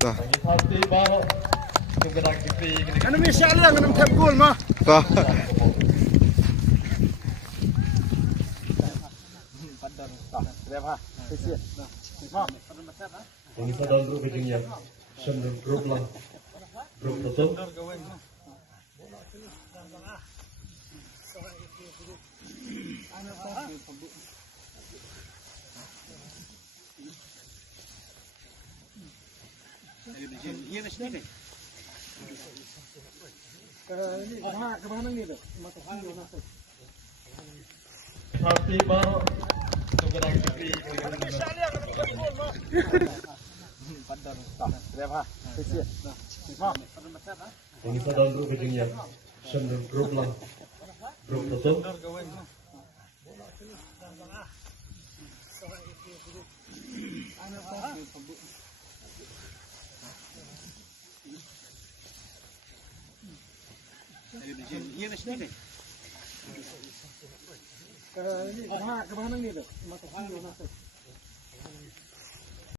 Tuh. Ano may siya lang, anong tabgol mo? Tuh. Ini sa dalam grup itu ya, sembilan grup lah, grup tutup. Kemana gitu? Matuhan yun natin. Hati baru, sebenarnya Ano may siya lang, anong tabgol mo? ini sa dalam grup itu ya, sembilan grup lah, grup tutup. Kemana gitu? Matuhan yun natin.